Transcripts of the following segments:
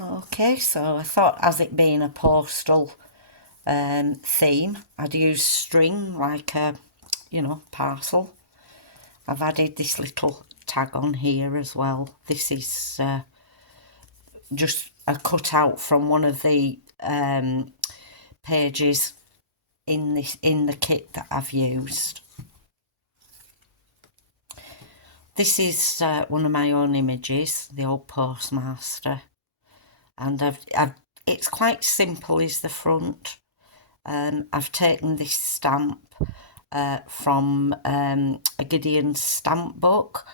Okay, so I thought, as it being a postal theme, I'd use string like a, parcel. I've added this little tag on here as well. This is just a cutout from one of the pages in the kit that I've used. This is one of my own images, the old postmaster, and it's quite simple. Is the front. I've taken this stamp from a Gideon stamp book,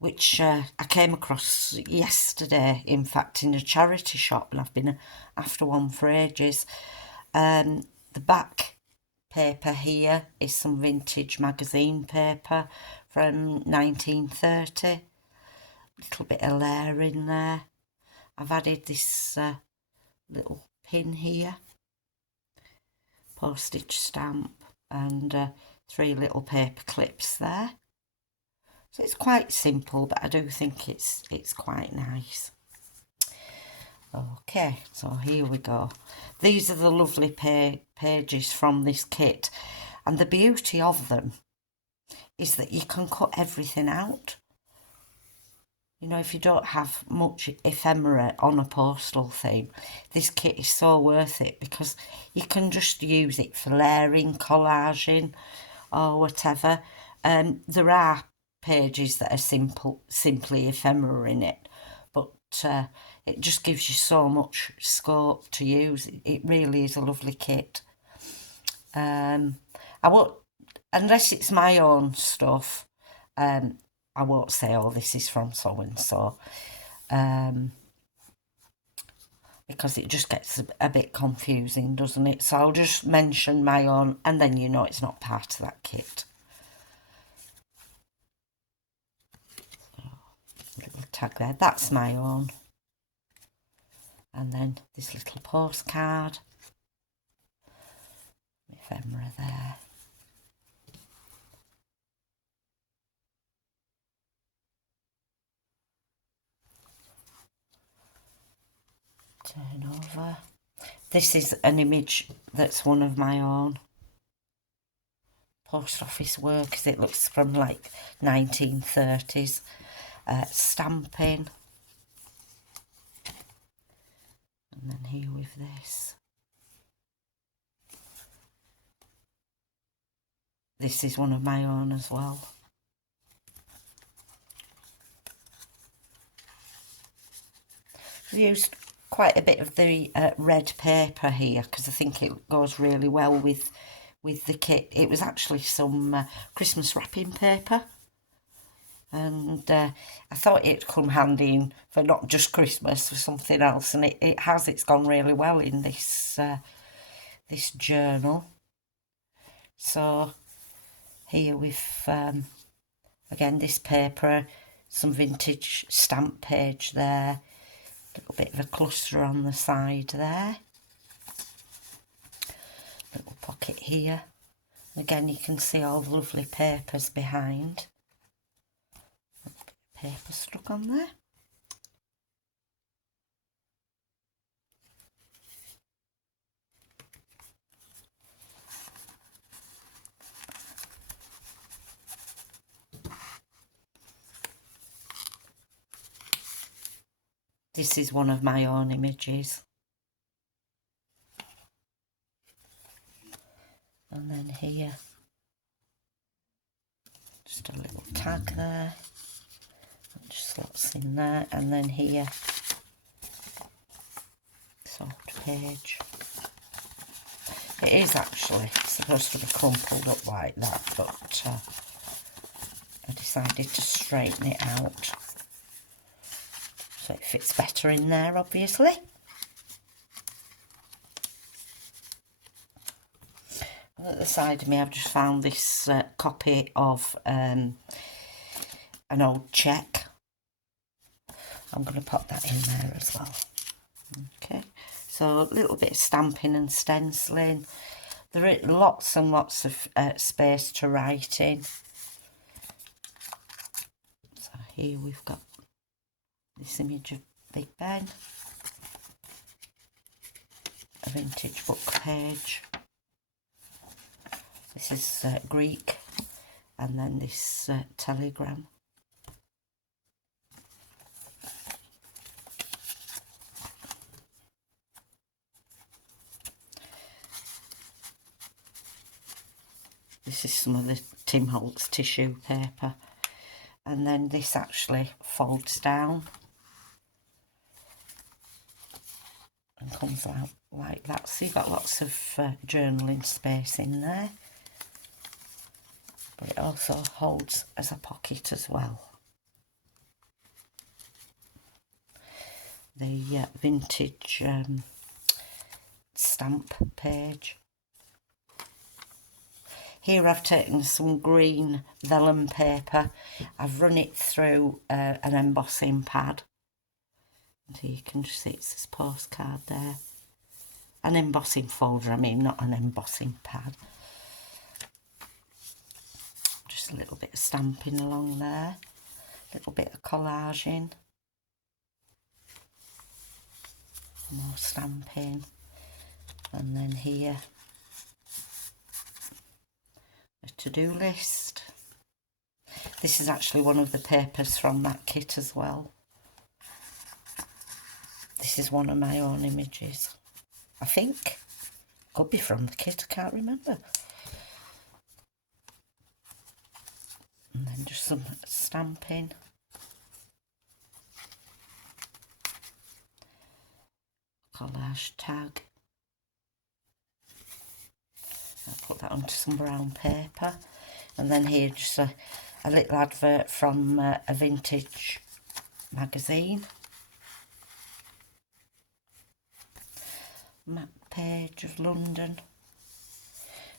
which I came across yesterday, in fact, in a charity shop, and I've been after one for ages. The back paper here is some vintage magazine paper from 1930. Little bit of layer in there. I've added this little pin here, postage stamp, and 3 little paper clips there. So it's quite simple, but I do think it's quite nice. Okay, so here we go. These are the lovely pages from this kit, and the beauty of them is that you can cut everything out. You know, if you don't have much ephemera on a postal theme, this kit is so worth it, because you can just use it for layering, collaging, or whatever. There are pages that are simply ephemera in it, but it just gives you so much scope to use. It really is a lovely kit. I won't, unless it's my own stuff, I won't say, oh, this is from so and so, because it just gets a bit confusing, doesn't it? So I'll just mention my own, and then you know it's not part of that kit. Little tag there, that's my own. And then this little postcard, ephemera there. Turn over. This is an image that's one of my own. Post office workers, it looks from like 1930s. Stamping. And then here with this. This is one of my own as well. I've used quite a bit of the red paper here, because I think it goes really well with the kit. It was actually some Christmas wrapping paper, and I thought it'd come handy in for not just Christmas, for something else, and it has. It's gone really well in this this journal. So here with again this paper, some vintage stamp page there, a little bit of a cluster on the side there, little pocket here. Again, you can see all the lovely papers behind. A bit of paper stuck on there. This is one of my own images. And then here, just a little tag there. It just slots in there. And then here, soft page. It is actually supposed to be crumpled up like that, but I decided to straighten it out so it fits better in there, obviously. And at the side of me, I've just found this copy of an old cheque. I'm going to pop that in there as well. Okay, so a little bit of stamping and stenciling. There are lots and lots of space to write in. So here we've got this image of Big Ben. a vintage book page. This is Greek, and then this telegram. This is some of the Tim Holtz tissue paper, and then this actually folds down and comes out like that, so you've got lots of journaling space in there, but it also holds as a pocket as well. The vintage stamp page. Here I've taken some green vellum paper, I've run it through an embossing pad, and here you can just see it says postcard there. An embossing folder, I mean, not an embossing pad. Just a little bit of stamping along there, a little bit of collaging, more stamping, and then here a to-do list. This is actually one of the papers from that kit as well. This is one of my own images, I think. Could be from the kit, I can't remember. And then just some stamping. Collage tag. I'll put that onto some brown paper. And then here just a little advert from a vintage magazine. Map page of London.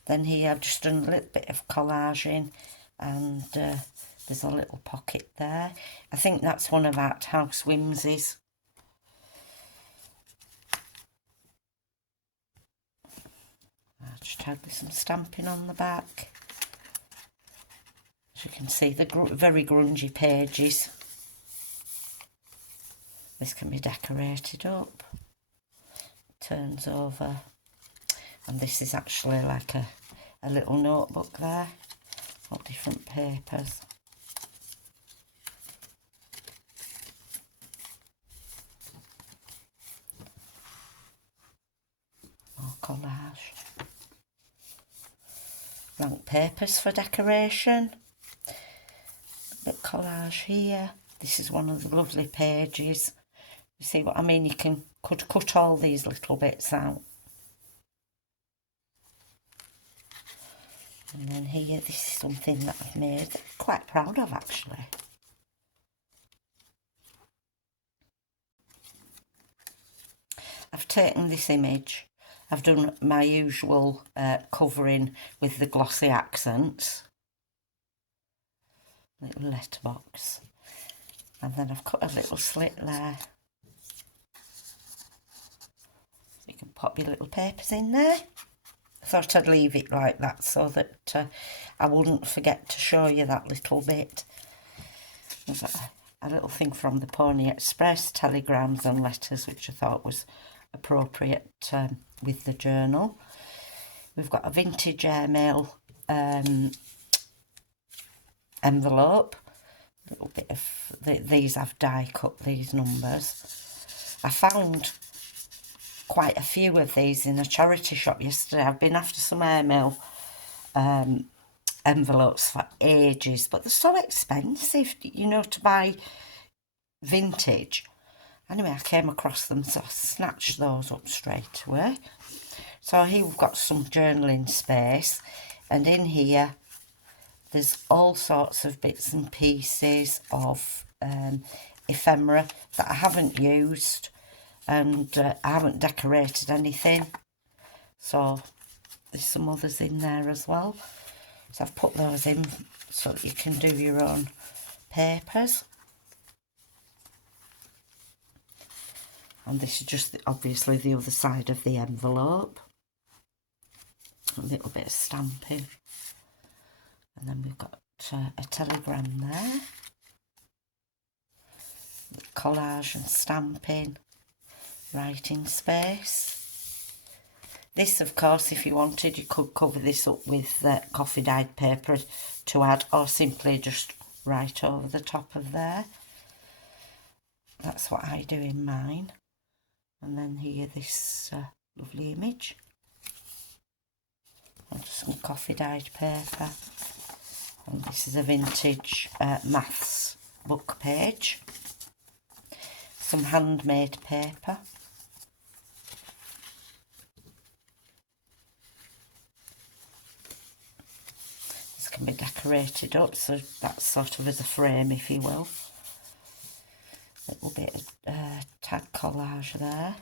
Then here I've just done a little bit of collaging, and there's a little pocket there. I think that's one of Art House Whimsies. I'll just add some stamping on the back. As you can see, the very grungy pages. This can be decorated up. Turns over, and this is actually like a little notebook there, all different papers. More collage. Blank papers for decoration. A bit collage here. This is one of the lovely pages. You see what I mean? You could cut all these little bits out. And then here, this is something that I've made, that I'm quite proud of actually. I've taken this image, I've done my usual covering with the glossy accents. Little letterbox. And then I've cut a little slit there. You can pop your little papers in there. I thought I'd leave it like that so that I wouldn't forget to show you that little bit. There's a little thing from the Pony Express, telegrams and letters, which I thought was appropriate with the journal. We've got a vintage airmail envelope. A little bit of these, I've die cut these numbers. I found quite a few of these in a charity shop yesterday. I've been after some airmail envelopes for ages, but they're so expensive, you know, to buy vintage. Anyway, I came across them, so I snatched those up straight away. So here we've got some journaling space, and in here there's all sorts of bits and pieces of ephemera that I haven't used, and I haven't decorated anything, so there's some others in there as well. So I've put those in so that you can do your own papers. And this is just obviously the other side of the envelope. A little bit of stamping. And then we've got a telegram there. Collage and stamping. Writing space. This, of course, if you wanted, you could cover this up with coffee dyed paper to add, or simply just right over the top of there. That's what I do in mine. And then here, this lovely image. And just some coffee dyed paper. And this is a vintage maths book page. Some handmade paper. This can be decorated up, so that's sort of as a frame, if you will. A little bit of tag collage there.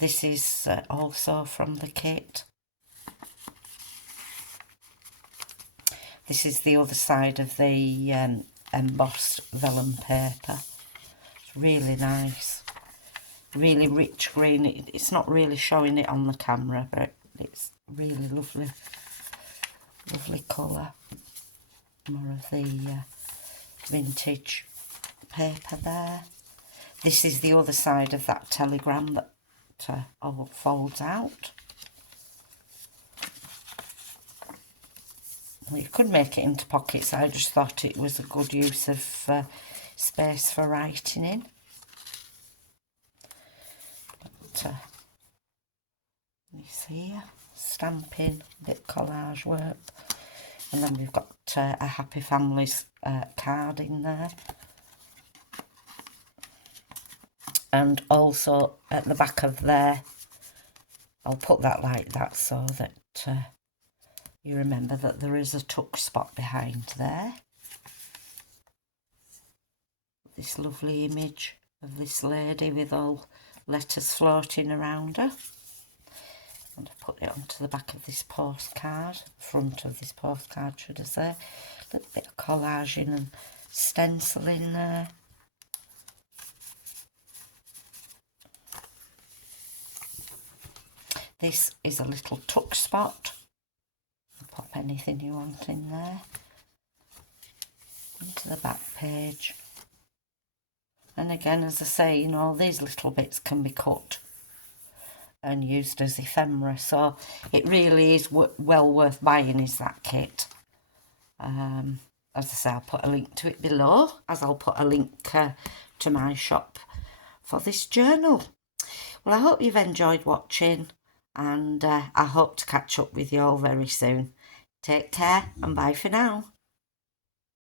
This is also from the kit. This is the other side of the embossed vellum paper. It's really nice. Really rich green. It's not really showing it on the camera, but it's really lovely. Lovely colour. More of the vintage paper there. This is the other side of that telegram that all folds out. Well, you could make it into pockets. I just thought it was a good use of space for writing in. But this here, stamping, bit collage work. And then we've got a Happy Families card in there. And also at the back of there, I'll put that like that so that you remember that there is a tuck spot behind there. This lovely image of this lady with all letters floating around her. And I've put it onto the back of this postcard, front of this postcard should I say. A little bit of collaging and stenciling there. This is a little tuck spot. Pop anything you want in there. Into the back page. And again, as I say, you know, these little bits can be cut and used as ephemera. So it really is well worth buying, is that kit. As I say, I'll put a link to it below, as I'll put a link to my shop for this journal. Well, I hope you've enjoyed watching, and I hope to catch up with you all very soon. Take care and bye for now.